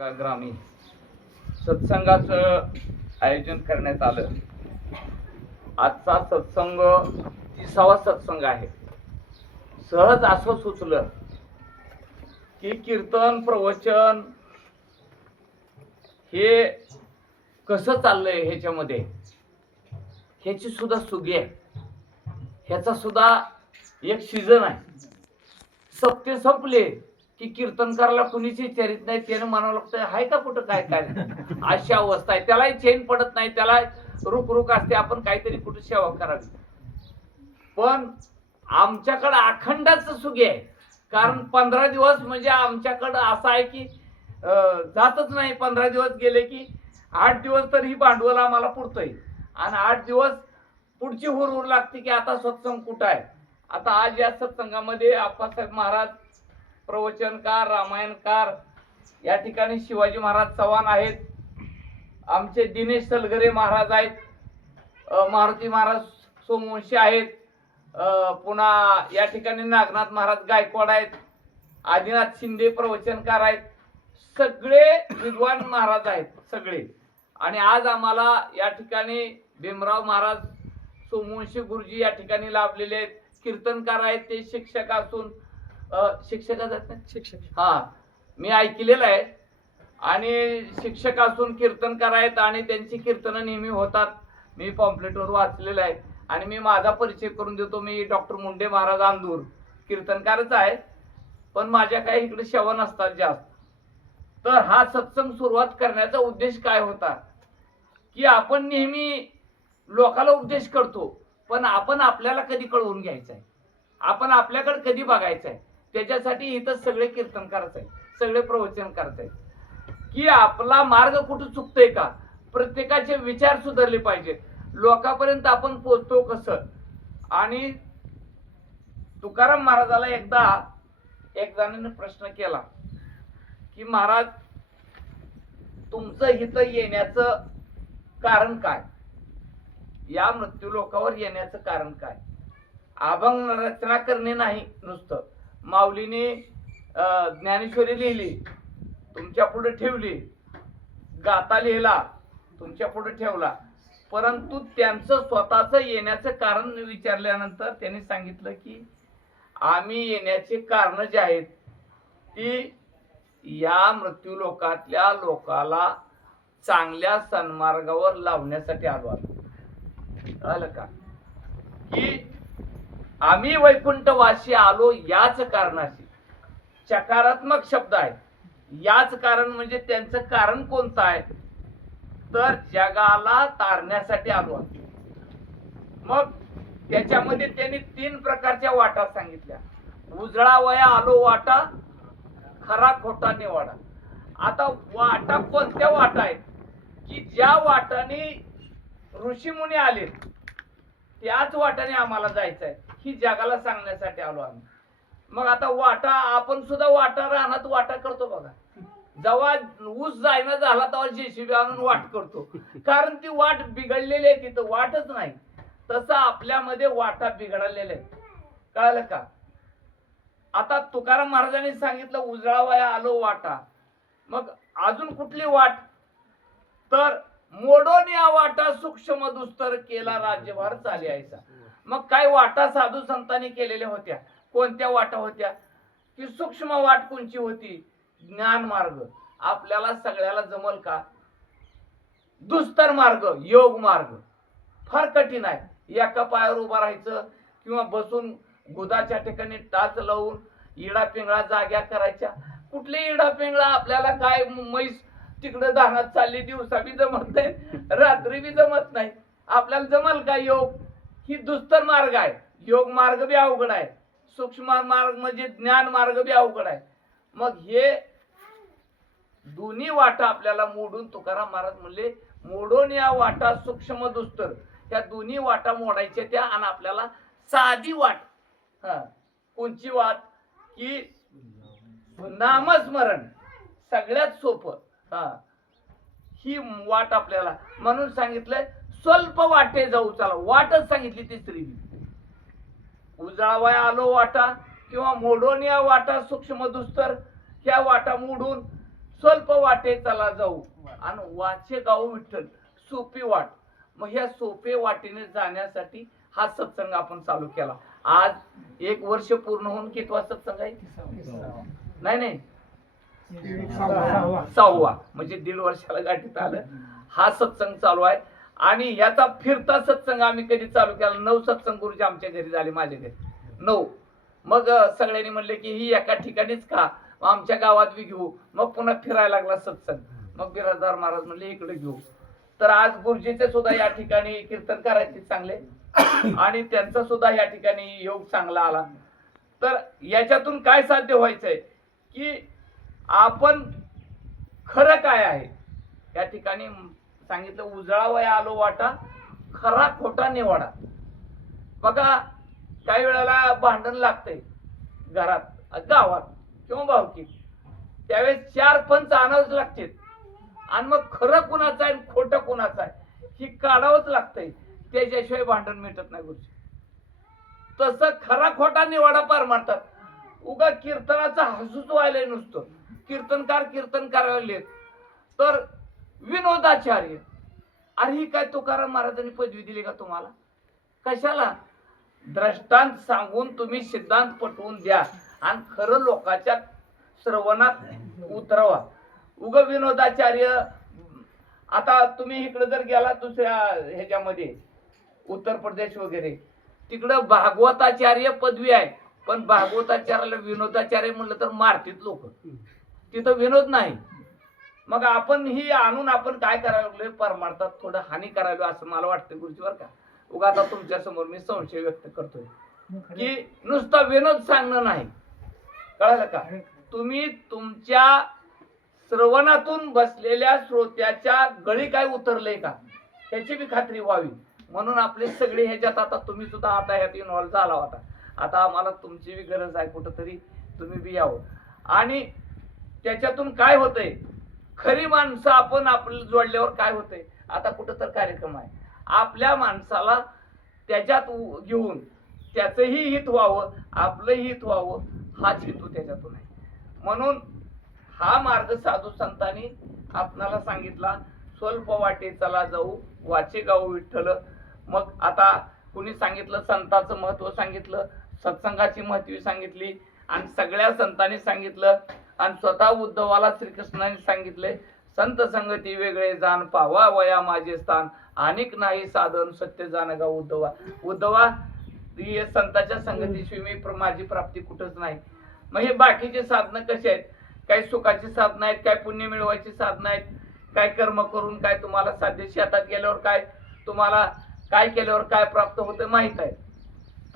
ग्रामीण सत्संगाचं आयोजन करण्यात आलं. आजचा सत्संग 30वा सत्संग आहे. सहज असं सुचलं की कीर्तन प्रवचन हे कसं चाललंय ह्याच्यामध्ये, ह्याची सुद्धा सुगी आहे, ह्याचा सुद्धा एक सीझन आहे. सप्ते संपले की कीर्तनकाराला कुणीच विचारित नाही, त्यानं म्हणावं लागतं हाय का कुठं काय काय अशी अवस्था आहे. त्यालाही चैन पडत नाही, त्याला रुक असते, आपण काहीतरी कुठे सेवा करावी. पण आमच्याकडं अखंडच सुगी आहे. कारण 15 दिवस म्हणजे आमच्याकडं असं आहे की जातच नाही. 15 दिवस गेले की 8 दिवस तर ही भांडवल आम्हाला पुरतंय आणि 8 दिवस पुढची हुरहुर लागते की आता सत्संग कुठं आहे. आता आज या सत्संगामध्ये आप्पासाहेब महाराज प्रवचनकार, रामायणकार, या ठिकाणी शिवाजी महाराज चव्हाण आहेत, आमचे दिनेश सलगरे महाराज आहेत, मारुती महाराज सोमवंशी आहेत, पुन्हा या ठिकाणी नागनाथ महाराज गायकवाड आहेत, आदिनाथ शिंदे प्रवचनकार आहेत, सगळे विद्वान महाराज आहेत सगळे. आणि आज आम्हाला या ठिकाणी भीमराव महाराज सोमवंशी गुरुजी या ठिकाणी लाभलेले आहेत. कीर्तनकार आहेत, ते शिक्षक असून शिक्षक हा मी ऐकलेलं आहे. आणि शिक्षक असून कीर्तनकार आहेत आणि त्यांची कीर्तनं नेहमी होतात. मी पॉम्पलेटवर वाचलेलं आहे. आणि मी माझा परिचय करून देतो. मी डॉक्टर मुंडे महाराज अंदूर कीर्तनकारच आहे, पण माझ्या काही इकडे सेवा नसतात जास्त. तर हा सत्संग सुरुवात करण्याचा उद्देश काय होता की आपण नेहमी लोकाला उपदेश करतो, पण आपण आपल्याला कधी कळवून घ्यायचं आहे, आपण आपल्याकडे कधी बघायचं आहे. त्याच्यासाठी इथं सगळे कीर्तनकारच आहे, सगळे प्रवचन करत आहेत की आपला मार्ग कुठं चुकतोय का, प्रत्येकाचे विचार सुधारले पाहिजे, लोकांपर्यंत आपण पोहोचतो कसं. आणि तुकाराम महाराजाला एकदा एक जणांनी प्रश्न केला की महाराज तुमचं इथं येण्याचं कारण काय, या मृत्यू लोकावर येण्याचं कारण काय. अभंग रचना करणे नाही नुसतं, माऊलीने ज्ञानेश्वरी लिहिली तुमच्या पुढे ठेवली, गाथा लिहिला तुमच्या पुढे ठेवला, परंतु त्यांचं स्वतःच येण्याचं कारण विचारल्यानंतर त्यांनी सांगितलं की आम्ही येण्याचे कारण जे आहेत ती या मृत्यू लोकातल्या लोकाला चांगल्या सन्मार्गावर लावण्यासाठी आलो आलं का, की आम्ही वैकुंठवासी आलो याच कारणाशी. सकारात्मक शब्द आहे. याच कारण म्हणजे त्यांचं कारण कोणतं आहे तर जगाला तारण्यासाठी आलो. मग त्याच्यामध्ये त्यांनी 3 प्रकारच्या वाटा सांगितल्या. उजळा वया आलो वाटा, खरा खोटा निवाडा. आता वाटा कोणत्या वाटा आहेत की ज्या वाटाने ऋषीमुनी आले त्याच वाटाने आम्हाला जायचं आहे, ही जगाला सांगण्यासाठी आलो आम्ही. मग आता वाटा आपण सुद्धा वाटा राहणार वाटा करतो बघा. जेव्हा ऊस जायना झाला तेव्हा जेसीबी आणून वाट करतो, कारण ती वाट बिघडलेली आहे, तिथं वाटच नाही. तसं आपल्यामध्ये वाटा बिघडलेल्या आहेत, कळलं का. आता तुकाराम महाराजांनी सांगितलं उजळावया आलो वाटा. मग अजून कुठली वाट तर मोडून या वाटा सूक्ष्म दुस्तर केला राज्यभार चाली यायचा. मग काय वाटा साधू संतांनी केलेल्या होत्या. कोणत्या वाटा होत्या की सूक्ष्म वाट कोणची होती, ज्ञान मार्ग. आपल्याला सगळ्याला जमल का. दुस्तर मार्ग, योग मार्ग फार कठीण आहे. एका पायावर उभा राहायचं किंवा बसून गुदाच्या ठिकाणी टाच लावून इडा पिंगळा जाग्या करायच्या. कुठले इडा पिंगळा आपल्याला काय म्हैस तिकडे धानात चालली, दिवसा बी जमत नाही, रात्री बी जमत नाही. आपल्याला जमल का योग. ही दुस्तर मार्ग आहे. योग मार्ग बी अवघड आहे, सूक्ष्म मार्ग म्हणजे ज्ञान मार्ग बी अवघड आहे. मग हे दोन्ही वाटा आपल्याला मोडून तुकाराम महाराज म्हणले मोडून या वाटा सूक्ष्म दुस्तर. त्या दोन्ही वाटा मोडायच्या त्या आणि आपल्याला साधी वाट, कोणची वाट की नामस्मरण सगळ्यात सोपं, ही वाट आपल्याला. म्हणून सांगितलंय स्वल्प वाटे जाऊ चला. वाटच सांगितली तिसरी, उजळावया आलो वाटा किंवा मोडून या वाटा सूक्ष्म दुस्तर. ह्या वाटा मोडून स्वल्प वाटे चला जाऊ आणि वाचे गाऊ विठ्ठल सोपी वाट. मग ह्या सोपे वाटेने जाण्यासाठी हा सत्संग आपण चालू केला. आज 1 वर्ष पूर्ण होऊन कितवा सत्संग आहे? नाही नाही 6वा, म्हणजे 1.5 वर्षाला गाठीत आलं. हा सत्संग चालू आहे आणि याचा फिरता सत्संग आम्ही कधी चालू केला. 9 सत्संग गुरुजी आमच्या घरी झाले, माझ्या घरी 9. मग सगळ्यांनी म्हणले की ही एका ठिकाणीच का, आमच्या गावात बी घेऊ. मग पुन्हा फिरायला लागला सत्संग. मग बिराजदार महाराज म्हणले इकडे घेऊ. तर आज गुरुजीचे सुद्धा या ठिकाणी कीर्तन करायचे चांगले आणि त्यांचा सुद्धा या ठिकाणी योग चांगला आला. तर याच्यातून काय साध्य व्हायचंय की आपण खरं काय आहे या ठिकाणी सांगितलं. उजळावया आलो वाटा, खरा खोटा निवाडा. बघा काही वेळेला भांडण लागतंय घरात, गावात किंवा भावकीत, त्यावेळेस 4 पंच आणावंच लागते आणि मग खरं कुणाचं आहे खोटं कुणाचं आहे ही काढावंच लागतंय. त्याच्याशिवाय भांडण मिटत नाही गुरुजी. तसं खरा खोटा निवाडा पार मारतात. उगा कीर्तनाचा हसूच व्हायला नुसतं. कीर्तनकार कीर्तन करायला लागले तर विनोदाचार्य. अरे ही काय तुकाराम महाराजांनी पदवी दिली का तुम्हाला? कशाला? दृष्टांत सांगून तुम्ही सिद्धांत पटवून द्या आणि खरं लोकांच्या श्रवणात उतरवा. उग विनोदाचार्य. आता तुम्ही इकडे जर गेला दुसऱ्या ह्याच्यामध्ये उत्तर प्रदेश वगैरे, तिकडं भागवताचार्य पदवी आहे, पण भागवताचार्याला विनोदाचार्य म्हणलं तर मारतील लोक. तिथं विनोद नाही. मग आपण ही आणून आपण काय करायला लागलोय, परमार्थात थोडं हानी करायला असं मला वाटतं गुरुजी. बरं का, उगा आता तुमच्या समोर मी संशय व्यक्त करतोय की नुसता विनोद सांगणं नाही. कळलं का? तुम्ही तुमच्या श्रवणातून बसलेल्या श्रोत्याच्या गळी काय उतरलंय का ह्याची बी खात्री व्हावी. म्हणून आपले सगळे ह्याच्यात आता तुम्ही सुद्धा आता ह्यात इन्व्हॉल्व झाला होता. आता आम्हाला तुमची बी गरज आहे, कुठंतरी तुम्ही बी यावं. आणि त्याच्यातून काय होतंय, खरी माणसं आपण आपलं जोडल्यावर काय होतंय. आता कुठं तर कार्यक्रम आहे, आपल्या माणसाला त्याच्यात घेऊन त्याचंही हित व्हावं आपलंही हित व्हावं हाच हेतू त्याच्यातून आहे. म्हणून हा मार्ग साधू संतांनी आपणाला सांगितला. स्वल्प वाटे चला जाऊ वाचे गाऊ विठ्ठल. मग आता कुणी सांगितलं संताचं महत्व सांगितलं, सत्संगाची महत्व सांगितली आणि सगळ्या संतांनी सांगितलं आणि स्वतः उद्धवाला श्रीकृष्णाने सांगितले संत संगती वेगळे जाण पावा वया माझे स्थान अनेक नाही साधन सत्य जाण गा उद्धवा. उद्धवा संतांच्या संगतीशिवाय मी माझी प्राप्ती कुठंच नाही. मग हे बाकीचे साधनं कसे आहेत? काही सुखाची साधनं आहेत, काय पुण्य मिळवायची साधनं आहेत, काय कर्म करून काय तुम्हाला साध्य शेतात गेल्यावर काय तुम्हाला काय केल्यावर काय प्राप्त होतं माहित आहे.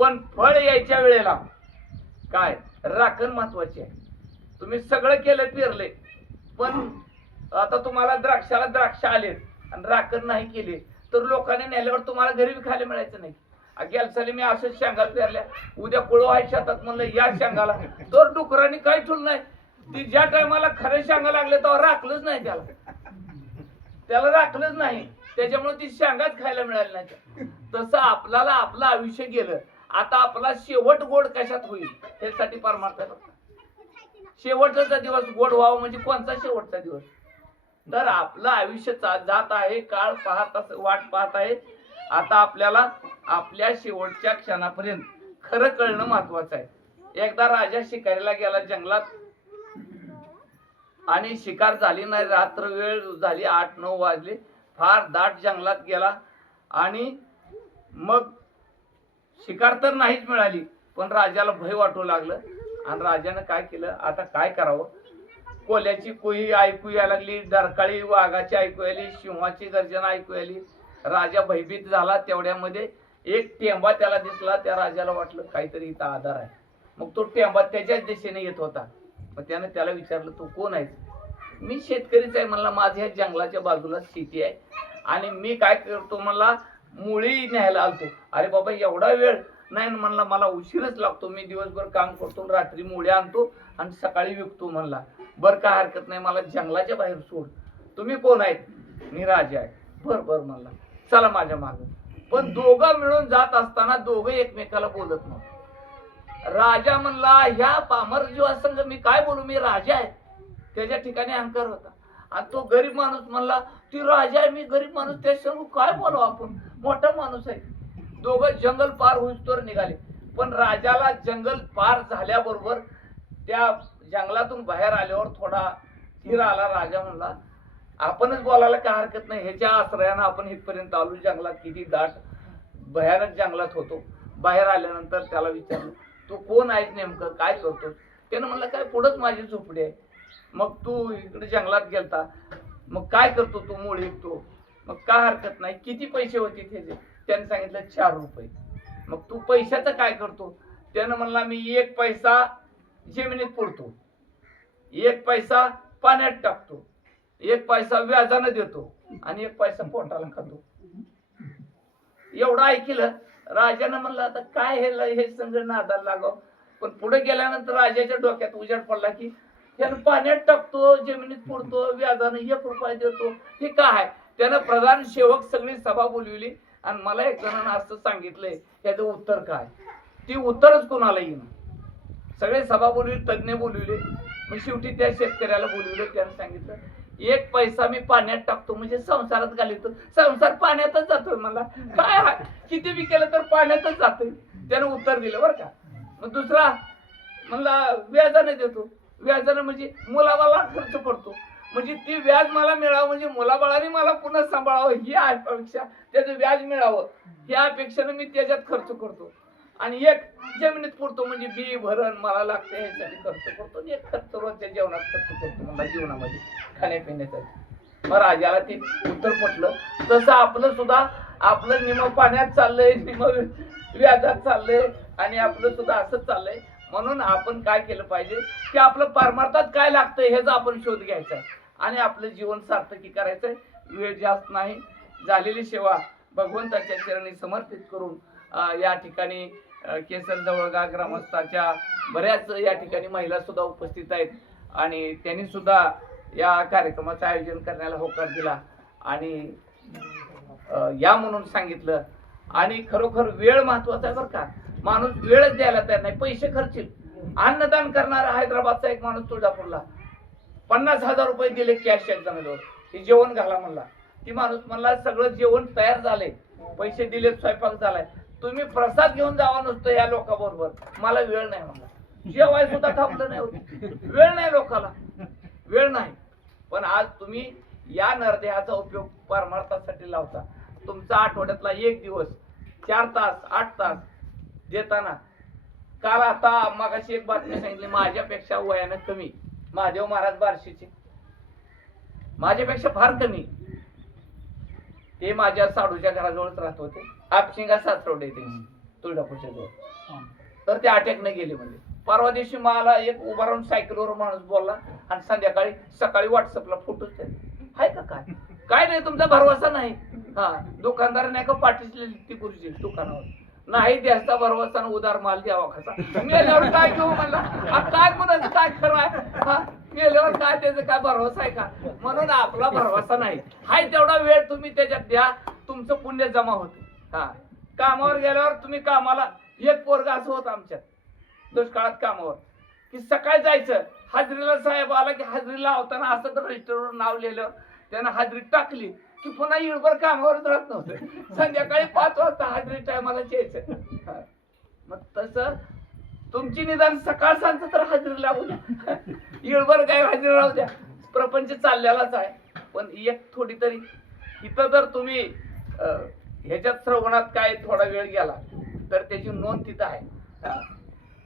पण फळ यायच्या वेळेला काय राखण महत्वाची आहे. तुम्ही सगळं केलं पेरले पण आता तुम्हाला द्राक्षाला द्राक्ष आलेत आणि राखण नाही केले तर लोकांनी नेल्यावर तुम्हाला घरी बी खायला मिळायचं नाही. गेल्या साली मी असंच शेंगा पेरल्या, उद्या कुळो आहे शेतात म्हणलं या शेंगाला, तर डुकरांनी काय ठेवलं नाही. ती ज्या टायमाला खरे शेंगा लागले तेव्हा राखलंच नाही, त्याला राखलंच नाही, त्याच्यामुळे ती शेंगाच खायला मिळाली नाही. तसं आपल्याला आपलं आयुष्य गेलं. आता आपला शेवट गोड कशात होईल त्यासाठी परमार्थ. शेवटचा दिवस गोड व्हावा म्हणजे कोणता शेवटचा दिवस? तर आपलं आयुष्य जात आहे, काळ पाहत वाट पाहत आहे. आता आपल्याला आपल्या शेवटच्या क्षणापर्यंत खरं कळणं महत्वाचं आहे. एकदा राजा शिकारीला गेला जंगलात आणि शिकार झाली नाही. रात्र वेळ झाली, 8-9 वाजले. फार दाट जंगलात गेला आणि मग शिकार तर नाहीच मिळाली, पण राजाला भय वाटू लागलं आणि राजानं काय केलं, आता काय करावं. कोल्याची कोई ऐकू यायला लागली, डरकाळी वाघाची ऐकू आली, सिंहाची गर्जना ऐकू आली. राजा भयभीत झाला. तेवढ्यामध्ये एक टेंबा त्याला दिसला. त्या राजाला वाटलं काहीतरी इथं आधार आहे. मग तो टेंबा त्याच्याच दिशेने येत होता. मग त्याने त्याला विचारलं तू कोण आहेस? मी शेतकरीच आहे म्हणला, माझ्या जंगलाच्या बाजूला शेती आहे आणि मी काय करतो म्हणला मुळी न्यायला आलतो. अरे बाबा एवढा वेळ नाही म्हणला, मला उशीरच लागतो, मी दिवसभर काम करतो, रात्री मुळे आणतो आणि सकाळी विकतो म्हणला. बरं काय हरकत नाही, मला जंगलाच्या बाहेर सोड. तुम्ही कोण आहेत? मी राजा आहे. बर बर म्हणला, चला माझ्या मागे. पण दोघं मिळून जात असताना दोघं एकमेकाला बोलत नव्हते. राजा म्हणला ह्या पामर जीवासंग मी काय बोलू, मी राजा आहे. त्याच्या ठिकाणी अहंकार होता. आणि तो गरीब माणूस म्हणला ती राजा आहे, मी गरीब माणूस, त्याच्यासमोर काय बोलाव आपण, मोठा माणूस आहे. दोघं जंगल पार होईस्तोवर निघाले. पण राजाला जंगल पार झाल्याबरोबर त्या जंगलातून बाहेर आल्यावर थोडा धीर आला. राजा म्हणला आपणच बोलायला काय हरकत नाही, ह्याच्या आश्रयानं आपण इथपर्यंत आलो. जंगलात किती दाट भयानक जंगलात होतो. बाहेर आल्यानंतर त्याला विचारलं तू कोण आहेस, नेमकं काय करतो. त्यानं म्हणलं काय पुढंच माझी झोपडी आहे. मग तू इकडे जंगलात गेलता, मग काय करतो तू, मूळ विकतो. मग काय हरकत नाही, किती पैसे होते त्याचे. त्याने सांगितलं 4 रुपये. मग तू पैशाचं काय करतो. त्यानं म्हणला मी 1 पैसा जमिनीत पुरतो, 1 पैसा पाण्यात टाकतो, 1 पैसा व्याजानं देतो आणि 1 पैसा पोटाला खातो. एवढं ऐकलं. राजानं म्हणलं आता काय हे संग नादाला लागाव. पण पुढे गेल्यानंतर राजाच्या डोक्यात उजेड पडला की त्यानं पाण्यात टाकतो, जमिनीत पुरतो, व्याजानं 1 रुपया देतो, हे काय. त्यानं प्रधान सेवक सगळी सभा बोलविली आणि मला एक जणांना असं सांगितलंय, त्याचं उत्तर काय. ती उत्तरच कोणाला येईना. सगळे सभा बोलविले, तज्ञ बोलविले. मग शेवटी त्या शेतकऱ्याला बोलविलं. त्यानं सांगितलं 1 पैसा मी पाण्यात टाकतो म्हणजे संसारात घालतो, संसार पाण्यातच जातोय. मला काय किती बी केलं तर पाण्यातच जातोय. त्यानं उत्तर दिलं बरं का. मग दुसरा म्हणला व्याजाने देतो, व्याजाने म्हणजे मुलाबाला खर्च करतो, म्हणजे ती व्याज मला मिळावं, म्हणजे मुलाबाळाने मला पुन्हा सांभाळावं ही अपेक्षा, त्याचं व्याज मिळावं या अपेक्षेनं मी त्याच्यात खर्च करतो. आणि 1 जमिनीत पुरतो म्हणजे बी भरण मला लागते ह्यासाठी खर्च करतो. 1 खर्च रोजच्या जेवणात खर्च करतो मला, जीवनामध्ये खाण्यापिण्यासाठी. मग राजाला ते उत्तर पटलं. तसं आपलं सुद्धा, आपलं निम पाण्यात चाललंय, निम व्याजात चाललंय आणि आपलं सुद्धा असंच चाललंय. म्हणून आपण काय केलं पाहिजे की आपलं परमार्थात काय लागतंय ह्याचा आपण शोध घ्यायचा आहे आणि आपलं जीवन सार्थकी करायचंय. वेळ जास्त नाही. झालेली सेवा भगवंताच्या चरणी समर्पित करून या ठिकाणी केसर जवळगा ग्रामस्थाच्या बऱ्याच या ठिकाणी महिला सुद्धा उपस्थित आहेत आणि त्यांनी सुद्धा या कार्यक्रमाचं आयोजन करण्याला होकार दिला आणि या म्हणून सांगितलं. आणि खरोखर वेळ महत्वाचा आहे बरं का. माणूस वेळच द्यायला तयार नाही, पैसे खर्चील. अन्नदान करणारा हैदराबादचा एक माणूस तुळजापूरला 50,000 रुपये दिले कॅश जमिनीवर, हे जेवण घाला म्हणला. ती माणूस म्हणला सगळं जेवण तयार झालंय, पैसे दिले, स्वयंपाक झालाय, तुम्ही प्रसाद घेऊन जावा नुसतं या लोकांबरोबर, मला वेळ नाही म्हणला. जेवाय सुद्धा थांबलं नाही होती, वेळ नाही लोकाला, वेळ नाही. पण आज तुम्ही या नरदेहाचा उपयोग परमार्थासाठी लावता. तुमचा आठवड्यातला 1 दिवस 4 तास 8 तास देताना. काल आता मगाशी एक बातमी सांगितली, माझ्यापेक्षा वयानं कमी महादेव महाराज बार्शीचे, माझ्यापेक्षा फार कमी, ते माझ्या साडूच्या घराजवळच राहत होते. आपशिंगा सासरवडे ते तुळजापूरच्या जवळ. तर ते अटॅकने गेले. म्हणजे परवा दिवशी मला एक उभा राहून सायकलवर माणूस बोलला आणि संध्याकाळी सकाळी व्हॉट्सअपला फोटो हाय का काय काय नाही, तुमचा भरवसा नाही. हा, दुकानदाराने का पाठीसलेली ती खुर्ची दुकानावर नाही, द्यायचा भरवसा उदार माल द्यावा कसा. मेल्यावर काय घेऊ म्हणला, काय कोणाचं काय खरं आहे. हा, मेल्यावर काय त्याचं काय भरवसा आहे का. म्हणून आपला भरवसा नाही. हाय तेवढा वेळ तुम्ही त्याच्यात द्या, तुमचं पुण्य जमा होते. हा, कामावर गेल्यावर तुम्ही कामाला, एक पोरगा असं होत आमच्यात दुष्काळात कामावर, की सकाळी जायचं, हाजरीला साहेब आला की हाजरीला लावताना असं तर रजिस्टरवर नाव लिहिलं, त्यानं हाजरी टाकली की पुन्हा इळभर कामावरच राहत नव्हतं. संध्याकाळी 5 वाजता हाजरी टायमाला यायचं. मग तसं तुमची निदान सकाळ सांगतं तर हाजरी लावू द्या, इळभर काय हाजरी राहू द्या. प्रपंच चाललेलाच आहे. पण एक थोडी तरी इथं जर तुम्ही ह्याच्यात श्रवणात काय थोडा वेळ गेला तर त्याची नोंद तिथं आहे.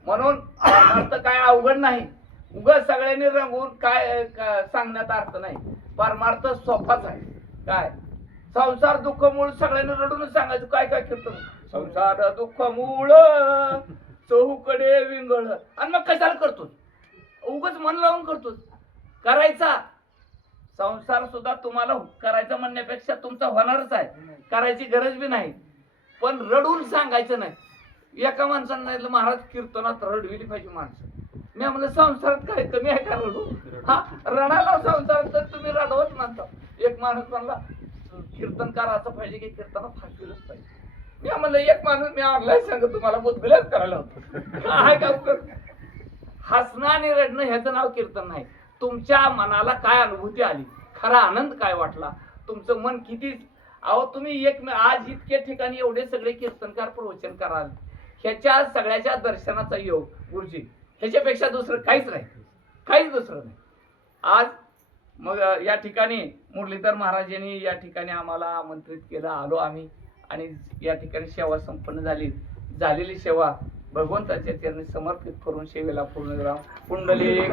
म्हणून अर्थ काय अवघड नाही. उगाच सगळ्यांनी रंगवून काय सांगण्यात अर्थ नाही. परमार्थ सोपाच आहे. काय संसार दुःख मूळ सगळ्यांनी रडूनच सांगायचं. काय काय कीर्तन, संसार दुःख मूळ चहूकडे विंगळ. आणि मग कशाला करतोस, उगाच मन लावून करतोस. करायचा संसार सुद्धा तुम्हाला करायचा म्हणण्यापेक्षा तुमचा होणारच आहे, करायची गरज बी नाही. पण रडून सांगायचं नाही. एका माणसानं नाही महाराज कीर्तनात रडविली पाहिजे माणसं. मी म्हणलं संसारात काय कमी आहे का रडू. हा, रडायला संसारात तर तुम्ही रडवत म्हणता. एक माणूस म्हणला कीर्तनकार असं पाहिजे की कीर्तनात हसविलंच पाहिजे. मी म्हणलं एक माणूस मी ऑनलाईन सांगतो तुम्हाला बुद्धीलाच करायला होतं. काय का हसणं आणि रडणं ह्याचं नाव कीर्तन नाही. तुमच्या मनाला काय अनुभूती आली, खरा आनंद काय वाटला, तुमचं मन किती अहो तुम्ही आज इतक्या ठिकाणी एवढे सगळे कीर्तनकार प्रवचन कराल, ह्याच्या सगळ्याच्या दर्शनाचा योग गुरुजी ह्याच्यापेक्षा दुसरं काहीच नाही, काहीच दुसरं नाही. आज मग या ठिकाणी मुरलीधर महाराजांनी या ठिकाणी आम्हाला आमंत्रित केलं, आलो आम्ही आणि या ठिकाणी सेवा संपन्न झालेली सेवा भगवंताच्या चरणी समर्पित करून सेवेला पूर्ण पुंडलिक